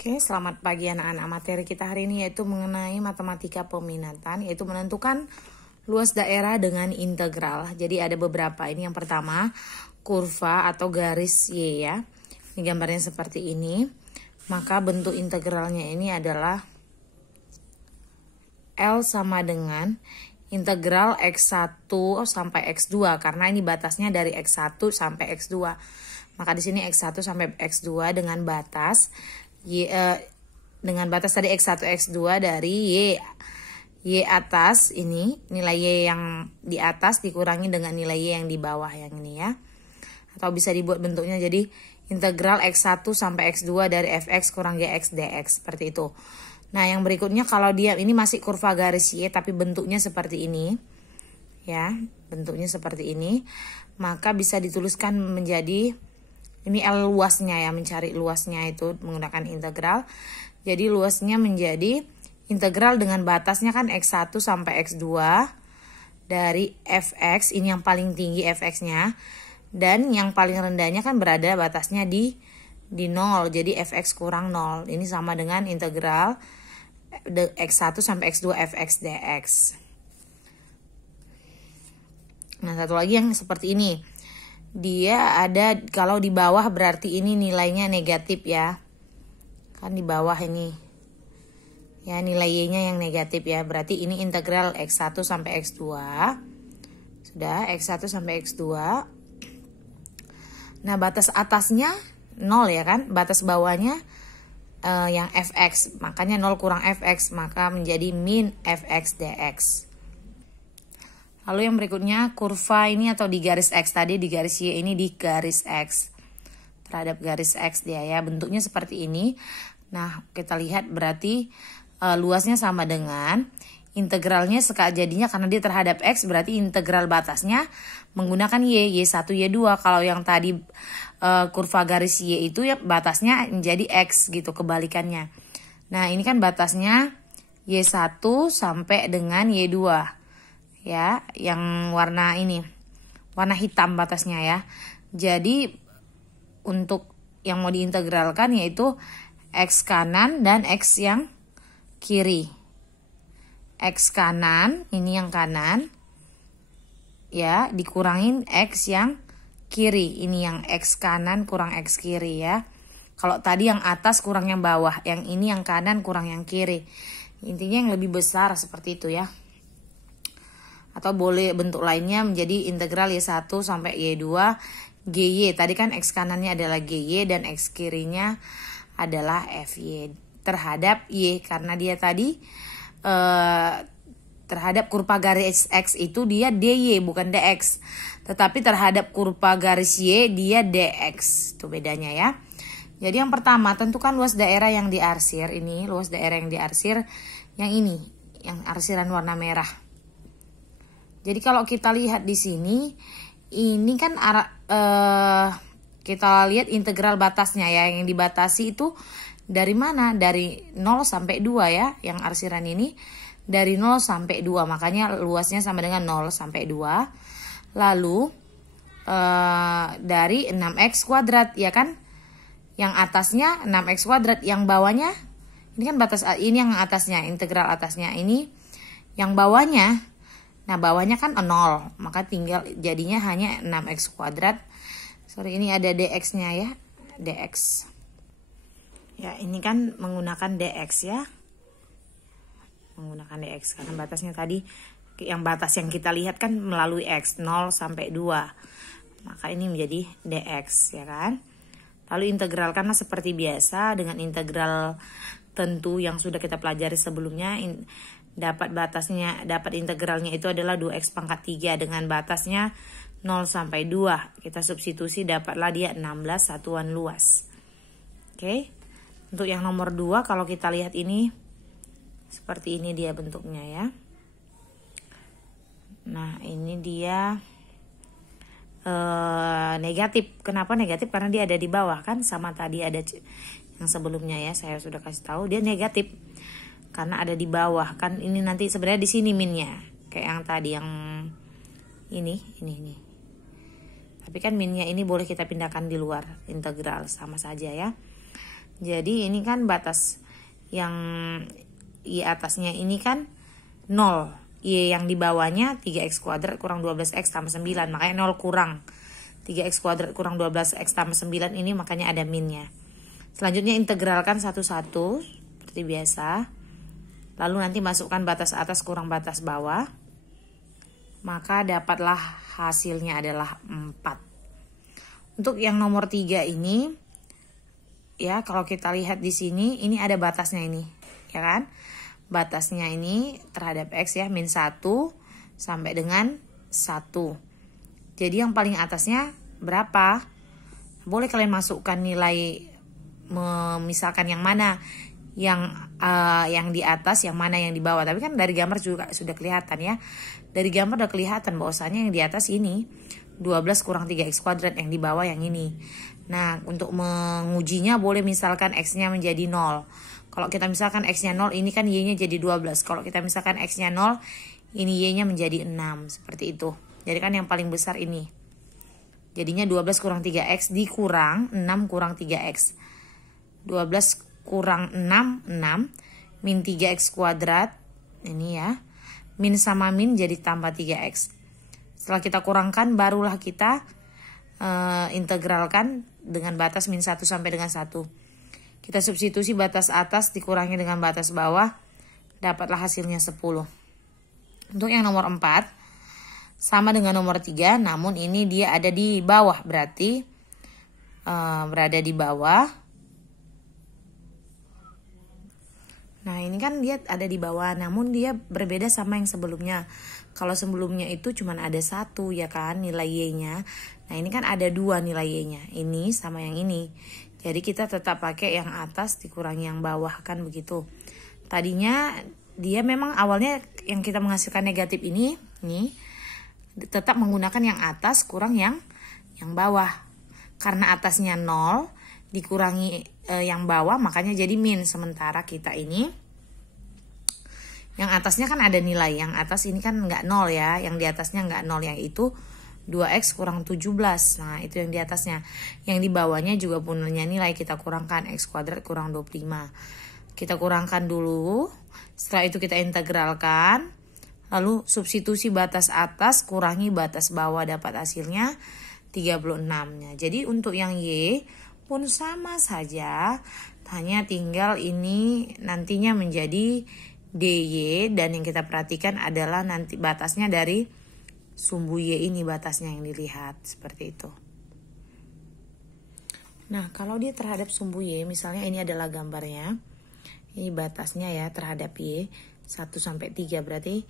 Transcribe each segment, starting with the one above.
Oke, selamat pagi anak-anak. Materi kita hari ini yaitu mengenai matematika peminatan, yaitu menentukan luas daerah dengan integral. Jadi ada beberapa. Ini yang pertama, kurva atau garis Y ya. Ini gambarnya seperti ini. Maka bentuk integralnya ini adalah L sama dengan integral X1 sampai X2 karena ini batasnya dari X1 sampai X2. Maka di sini X1 sampai X2 dengan batas tadi X1 X2 dari Y atas ini, nilai Y yang di atas dikurangi dengan nilai Y yang di bawah yang ini ya. Atau bisa dibuat bentuknya jadi integral X1 sampai X2 dari fx kurang gx dx seperti itu. Nah, yang berikutnya kalau dia ini masih kurva garis Y tapi bentuknya seperti ini. Ya, bentuknya seperti ini. Maka bisa dituliskan menjadi ini L luasnya ya, mencari luasnya itu menggunakan integral. Jadi luasnya menjadi integral dengan batasnya kan X1 sampai X2 dari fx, ini yang paling tinggi fx-nya. Dan yang paling rendahnya kan berada batasnya di 0, jadi fx kurang 0. Ini sama dengan integral X1 sampai X2 fx dx. Nah, satu lagi yang seperti ini. Dia ada kalau di bawah berarti ini nilainya negatif ya. Kan di bawah ini. Ya, nilai Y-nya yang negatif ya. Berarti ini integral X1 sampai X2. Sudah, X1 sampai X2. Nah, batas atasnya 0 ya kan. Batas bawahnya yang fx. Makanya 0 kurang fx. Maka menjadi min fx dx. Lalu yang berikutnya kurva ini atau di garis X tadi, di garis Y ini di garis X. Terhadap garis X dia ya, bentuknya seperti ini. Nah, kita lihat berarti luasnya sama dengan integralnya jadinya karena dia terhadap X berarti integral batasnya menggunakan Y1, Y2. Kalau yang tadi kurva garis Y itu ya batasnya menjadi X gitu, kebalikannya. Nah, ini kan batasnya Y1 sampai dengan Y2. Ya, yang warna ini, warna hitam batasnya ya. Jadi untuk yang mau diintegralkan yaitu X kanan dan X yang kiri. X kanan, ini yang kanan ya, dikurangin X yang kiri. Ini yang X kanan kurang X kiri ya. Kalau tadi yang atas kurang yang bawah, yang ini yang kanan kurang yang kiri. Intinya yang lebih besar seperti itu ya. Atau boleh bentuk lainnya menjadi integral Y1 sampai Y2 GY. Tadi kan X kanannya adalah GY dan X kirinya adalah FY terhadap Y. Karena dia tadi terhadap kurva garis X itu dia DY bukan DX. Tetapi terhadap kurva garis Y dia DX. Itu bedanya ya. Jadi yang pertama tentukan luas daerah yang diarsir. Ini luas daerah yang diarsir yang ini. Yang arsiran warna merah. Jadi kalau kita lihat di sini, ini kan kita lihat integral batasnya ya, yang dibatasi itu dari mana? Dari 0 sampai 2 ya, yang arsiran ini dari 0 sampai 2, makanya luasnya sama dengan 0 sampai 2. Lalu dari 6x kuadrat ya kan, yang atasnya 6x kuadrat, yang bawahnya ini kan batas, ini yang atasnya, integral atasnya ini, yang bawahnya. Nah, bawahnya kan 0, maka tinggal jadinya hanya 6x kuadrat. Sorry, ini ada dx-nya ya, dx. Ya, ini kan menggunakan dx ya. Menggunakan dx, karena batasnya tadi, yang batas yang kita lihat kan melalui x, 0 sampai 2. Maka ini menjadi dx ya kan. Lalu integralkanlah seperti biasa dengan integral tentu yang sudah kita pelajari sebelumnya. Dapat batasnya, dapat integralnya itu adalah 2x pangkat 3 dengan batasnya 0 sampai 2. Kita substitusi dapatlah dia 16 satuan luas. Oke. Untuk yang nomor 2 kalau kita lihat ini seperti ini dia bentuknya ya. Nah, ini dia negatif. Kenapa negatif? Karena dia ada di bawah kan, sama tadi ada yang sebelumnya ya, saya sudah kasih tahu dia negatif. Karena ada di bawah kan, ini nanti sebenarnya di sini minnya kayak yang tadi yang ini. Tapi kan minnya ini boleh kita pindahkan di luar integral, sama saja ya. Jadi ini kan batas yang Y atasnya ini kan 0. Y yang di bawahnya 3x kuadrat kurang 12x tambah 9. Makanya 0 kurang 3x kuadrat kurang 12x tambah 9 ini, makanya ada minnya. Selanjutnya integralkan satu-satu seperti biasa. Lalu nanti masukkan batas atas kurang batas bawah. Maka dapatlah hasilnya adalah 4. Untuk yang nomor 3 ini, ya kalau kita lihat di sini, ini ada batasnya ini, ya kan? Batasnya ini terhadap X ya, min 1 sampai dengan 1. Jadi yang paling atasnya berapa? Boleh kalian masukkan nilai, misalkan yang mana yang di atas, yang mana yang di bawah. Tapi kan dari gambar juga sudah kelihatan ya. Dari gambar udah kelihatan bahwasanya yang di atas ini 12 kurang 3x kuadrat, yang di bawah yang ini. Nah, untuk mengujinya boleh misalkan X-nya menjadi 0. Kalau kita misalkan X-nya 0, ini kan Y-nya jadi 12. Kalau kita misalkan X-nya 0, ini Y-nya menjadi 6. Seperti itu. Jadi kan yang paling besar ini. Jadinya 12 kurang 3X dikurang 6 kurang 3X. 12 kurang 6, 6. Min 3X kuadrat. Ini ya. Min sama min jadi tambah 3X. Setelah kita kurangkan, barulah kita integralkan dengan batas min 1 sampai dengan 1. Kita substitusi batas atas dikurangi dengan batas bawah, dapatlah hasilnya 10. Untuk yang nomor 4, sama dengan nomor 3, namun ini dia ada di bawah, berarti berada di bawah. Nah ini kan dia ada di bawah, namun dia berbeda sama yang sebelumnya. Kalau sebelumnya itu cuma ada 1 ya kan nilai Y-nya. Nah ini kan ada 2 nilai Y-nya, ini sama yang ini. Jadi kita tetap pakai yang atas dikurangi yang bawah, kan begitu. Tadinya dia memang awalnya yang kita menghasilkan negatif ini tetap menggunakan yang atas kurang yang bawah. Karena atasnya 0 dikurangi yang bawah, makanya jadi min. Sementara kita ini yang atasnya kan ada nilai, yang atas ini kan nggak 0 ya, yang di atasnya nggak 0, yang itu 2x kurang 17. Nah itu yang di atasnya. Yang di bawahnya juga punya nilai, kita kurangkan x kuadrat kurang 25. Kita kurangkan dulu, setelah itu kita integralkan, lalu substitusi batas atas kurangi batas bawah, dapat hasilnya 36-nya. Jadi untuk yang Y pun sama saja, hanya tinggal ini nantinya menjadi DY, dan yang kita perhatikan adalah nanti batasnya dari sumbu Y ini, batasnya yang dilihat seperti itu. Nah kalau dia terhadap sumbu Y, misalnya ini adalah gambarnya, ini batasnya ya terhadap Y 1 sampai 3, berarti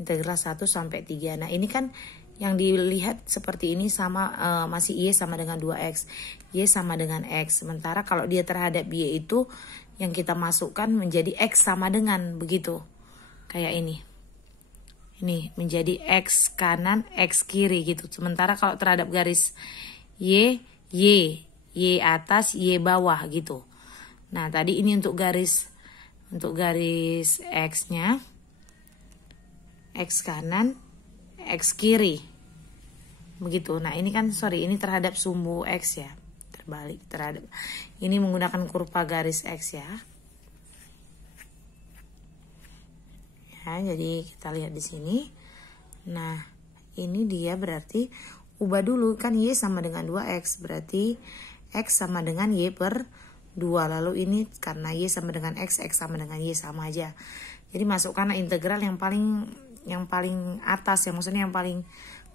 integral 1 sampai 3. Nah ini kan yang dilihat seperti ini sama masih Y sama dengan 2X, Y sama dengan X. Sementara kalau dia terhadap Y itu yang kita masukkan menjadi X sama dengan, begitu. Kayak ini. Ini menjadi X kanan, X kiri gitu. Sementara kalau terhadap garis Y atas, Y bawah gitu. Nah tadi ini untuk garis X-nya, X kanan, X kiri. Begitu. Nah ini kan ini terhadap sumbu X ya. Terbalik terhadap. Ini menggunakan kurva garis X ya. Ya, jadi kita lihat di sini. Nah, ini dia berarti ubah dulu kan Y sama dengan 2X, berarti X sama dengan Y per 2. Lalu ini karena Y sama dengan X sama dengan Y, sama aja. Jadi masukkan integral yang paling atas, yang maksudnya yang paling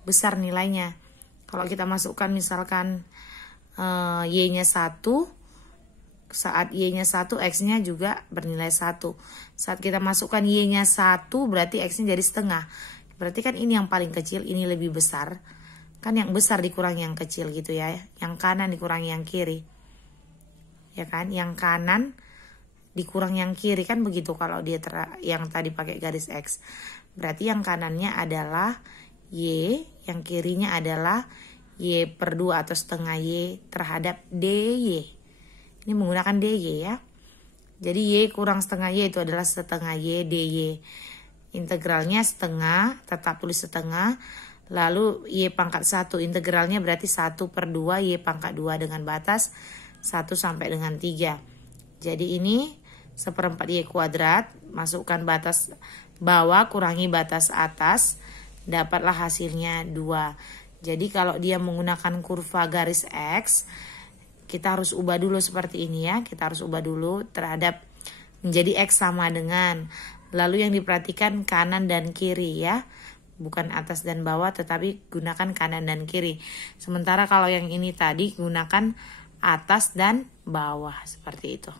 besar nilainya. Kalau kita masukkan misalkan Y-nya 1, saat Y-nya 1, X-nya juga bernilai 1. Saat kita masukkan Y-nya 1, berarti X-nya jadi setengah. Berarti kan ini yang paling kecil, ini lebih besar. Kan yang besar dikurangi yang kecil gitu ya. Yang kanan dikurangi yang kiri. Ya kan? Yang kanan dikurang yang kiri, kan begitu kalau dia yang tadi pakai garis X. Berarti yang kanannya adalah Y, yang kirinya adalah Y per 2 atau setengah Y terhadap DY. Ini menggunakan DY ya. Jadi Y kurang setengah Y itu adalah setengah Y DY. Integralnya setengah, tetap tulis setengah. Lalu Y pangkat 1, integralnya berarti 1 per 2 Y pangkat 2 dengan batas 1 sampai dengan 3. Jadi ini 1/4 Y kuadrat, masukkan batas bawah kurangi batas atas, dapatlah hasilnya 2. Jadi kalau dia menggunakan kurva garis X, kita harus ubah dulu seperti ini ya. Kita harus ubah dulu terhadap menjadi X sama dengan. Lalu yang diperhatikan kanan dan kiri ya. Bukan atas dan bawah, tetapi gunakan kanan dan kiri. Sementara kalau yang ini tadi gunakan atas dan bawah, seperti itu.